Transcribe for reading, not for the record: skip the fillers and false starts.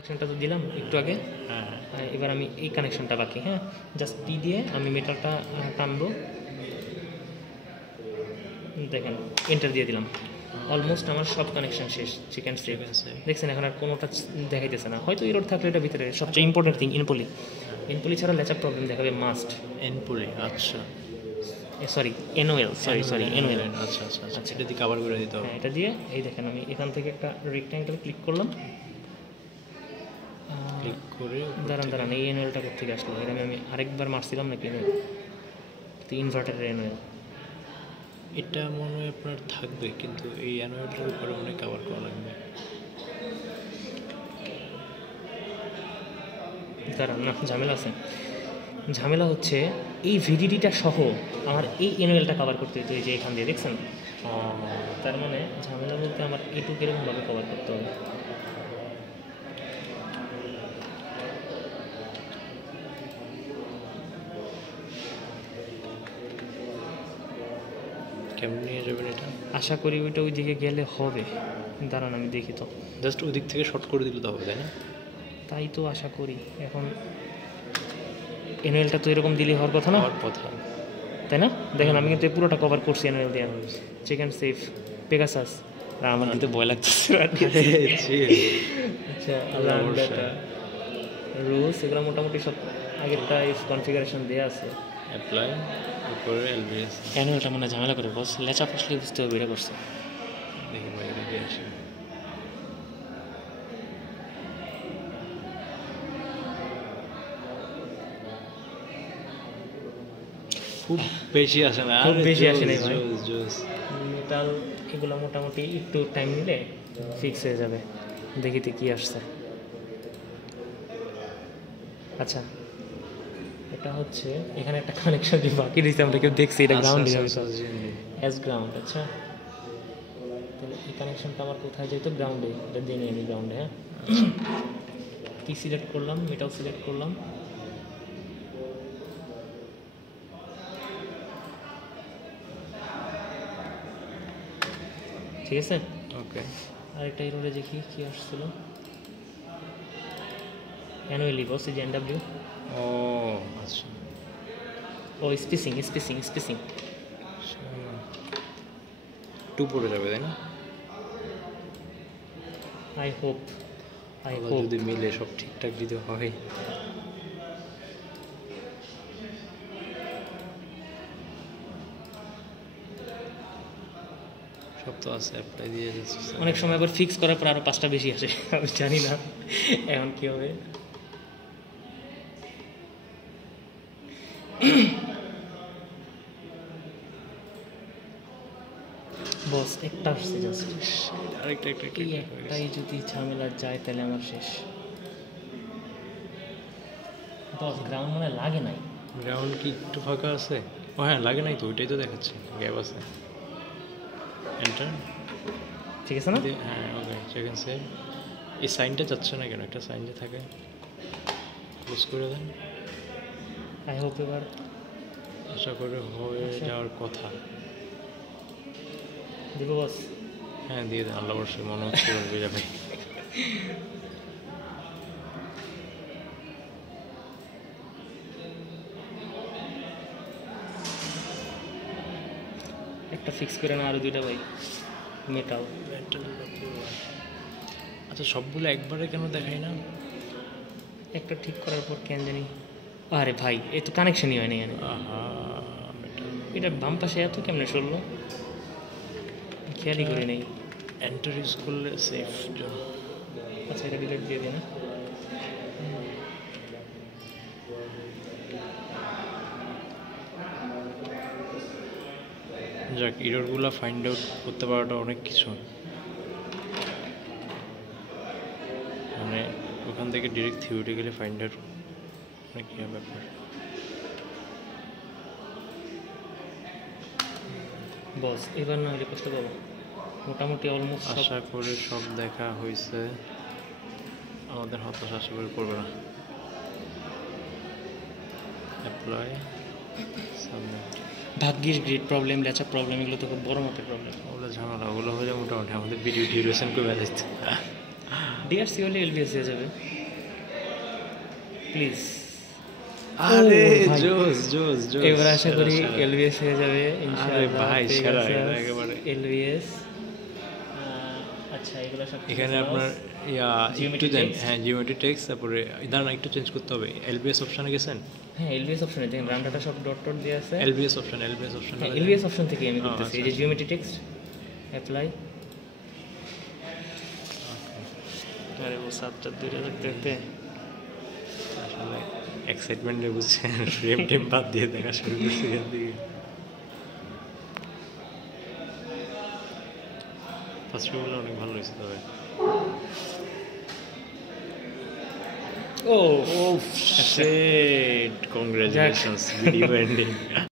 কানেকশনটা তো দিলাম একটু আগে। এবার আমি এই কানেকশনটা বাকি, হ্যাঁ, জাস্ট পি দিয়ে আমি মেটালটা টানবো, দেখেন এন্টার দিয়ে দিলাম। অলমোস্ট আমার সব কানেকশন শেষ। চিকেন সেভ দেখছেন, এখন আর কোনোটা দেখাইতেছে না। হয়তো এরর থাকলে এটা ভিতরে সবচেয়ে ইম্পর্টেন্ট থিং ইনপুলি। ইনপুলি ছাড়া লেচার প্রবলেম দেখাবে মাস্ট। এনপুলি, আচ্ছা সরি এনওএল, সরি এনওএল। আচ্ছা আচ্ছা আচ্ছা, এটা দিয়ে কভার করে দিতে হবে। হ্যাঁ, এটা দিয়ে এই দেখেন আমি এখান থেকে একটা রেক্ট্যাঙ্গেল ক্লিক করলাম, ক্লিক করে দাঁড়ান এই এনওএলটা কোথেকে আসলো? এটা আমি আরেকবার মারছিলাম নাকি এনওএল? তো ইনভার্টারের এনওএল এটা মনে হয় আপনার থাকবে, কিন্তু এই অ্যানোয়েডের উপরে মনে কভার করা লাগবে। দাঁড়ান, না ঝামেলা আছে। ঝামেলা হচ্ছে এই ভিডিডিটা সহ আমার এই এনওএলটা কভার করতে হতো, এই যে এখান দিয়ে দেখছেন। তার মানে ঝামেলা বলতে আমার এটুকু এরকমভাবে কভার করতে হবে। কেমন নিয়ে যাবেন এটা? আশা করি ওইটা ওই দিকে গেলে হবে। দাঁড়ান আমি দেখি তো। জাস্ট ওই দিক থেকে শর্ট করে দিলে তো হবে, তাই না? তাই তো আশা করি। এখন এনওএলটা তো এরকম দিলে হওয়ার কথা না, তাই না? দেখেন আমি কিন্তু পুরোটা কভার করছি এনওএল দিয়ে। চিকেন সেফ পেগাসাস আমার দিতে ভয় লাগতেছে। আচ্ছা, রুলস এগুলো মোটামুটি সব আগেরটা কনফিগারেশন দেওয়া আছে। অ্যাপ্লাই উপরে এলবিএস অ্যানুয়ালটা মানে ঝামেলা করে বস, লেচা পশলে বুঝতে হবে এটা করছে। দেখি ভাই দেখে আসি। খুব বেশি আসে না, খুব বেশি আসে না ভাই। মেটাল এগুলো মোটামুটি একটু টাইম নিলে ফিক্স হয়ে যাবে। দেখিতে কি আসছে। আচ্ছা, এটা হচ্ছে এখানে একটা কানেকশন দিয়ে বাকি রয়েছে, আমরা কেউ দেখছি। এটা গ্রাউন্ড এস গ্রাউন্ড। আচ্ছা, তাহলে এই কানেকশনটা আমার কোথায় যেত? গ্রাউন্ডে। এটা দিয়ে নিই আমি গ্রাউন্ডে। হ্যাঁ, কি সিলেক্ট করলাম? মেটাল সিলেক্ট করলাম। ঠিক আছে, ওকে। আরেকটা এররে দেখি কি আসছিল। অ্যানুয়ালি বস, এই যে এনডব্লিউ। ও আচ্ছা, ও স্পেসিং টু পড়ে যাবে, তাই না? আই হোপ যদি মিলে সব ঠিকঠাক যদি হয়। সব তো আছে, অ্যাপ্লাই দিয়ে যাচ্ছে। অনেক সময় আবার ফিক্স করার পর আরও 5টা বেশি আসে। আমি জানি না এখন কী হবে। বস একটা আসছে জাস্ট, একটাই যদি ঝামেলা যায় তাহলে আমার শেষ। বস গ্রাউন্ড মানে লাগে নাই। গ্রাউন্ড কি একটু ফাঁকা আছে? ও হ্যাঁ, লাগে নাই তো, ওইটাই তো দেখাচ্ছে, গ্যাপ আছে। এন্টার, ঠিক আছে না? হ্যাঁ ওকে, সেকেন্ড সেভ। এই সাইনটা যাচ্ছে না কেন? একটা সাইন যে থাকে, ক্লোজ করে দেন। আই হোপ এবার আশা করে হয়ে যাওয়ার কথা। দিব বস? হ্যাঁ দিয়ে দেন, আল্লাহ বর্ষে মনে হচ্ছে হয়ে যাবে। একটা ফিক্স করে না, আরও 2টা ভাই মেটাল। আচ্ছা, সবগুলো একবারে কেন দেখায় না? একটা ঠিক করার পর কেন জানি। আরে ভাই এ তো কানেকশনই হয়নি এখানে। এটা বাম পাশে এত কেমনে সরলো, খেয়ালই করি নাই। এন্টার ইউজ করলে সেফ। আচ্ছা, এটা ডিলিট দিয়ে দিই না। যাক, এররগুলো ফাইন্ড আউট করতে পারাটা অনেক কিছু। মানে ওখান থেকে ডিরেক্ট থিওরিটিক্যালি ফাইন্ড আউট অনেক ব্যাপার। বস এবার না হলে কষ্ট পাবো। মোটামুটি অলমোস্ট আশা করে সব দেখা হয়েছে। আমাদের হতাশা আশা করে করবে না। Apply, submit. ভাগ্যিস গ্রিড প্রবলেম, লেচা প্রবলেম, এগুলো তো খুব বড় মাপের প্রবলেম। ওগুলো ঝামেলা, ওগুলো হয়ে যায় মোটামুটি আমাদের ভিডিও ডিউরেশন করে যাচ্ছে। ডিআরসি হলে এলবিএস হয়ে যাবে প্লিজ। আরে ভাই। জোস জোস জোস এবার আশা সেরা, করি সেরা। এলবিএস হয়ে যাবে আরে ইনশাআল্লাহ। ভাই সেরা এটা একেবারে। এলবিএস। আচ্ছা এগুলো সব এখানে আপনার ইয়া একটু Geometry দেন, text? হ্যাঁ জিওমেট্রি টেক্সট, তারপরে দাঁড়ান একটু চেঞ্জ করতে হবে। এলবিএস অপশনে গেছেন? হ্যাঁ এলবিএস অপশনে দেখেন রান ডাটা সব ডট ডট দেওয়া আছে। Lbs option, lbs option. হ্যাঁ এলবিএস অপশন থেকে আমি ও, করতেছি। এই আচ্ছা। যে জিওমেট্রি টেক্সট অ্যাপ্লাই। আরে ও 7টা 2টা দেখতে দেখতে আসলে এক্সাইটমেন্টে বুঝছেন, ফ্রেম টেম বাদ দিয়ে দেখা শুরু করছি এখান থেকে। ফার্স্ট ফিল্মগুলো অনেক ভালো হয়েছে তবে। ও ও শিট, কংগ্রাচুলেশনস, ভিডিও এন্ডিং।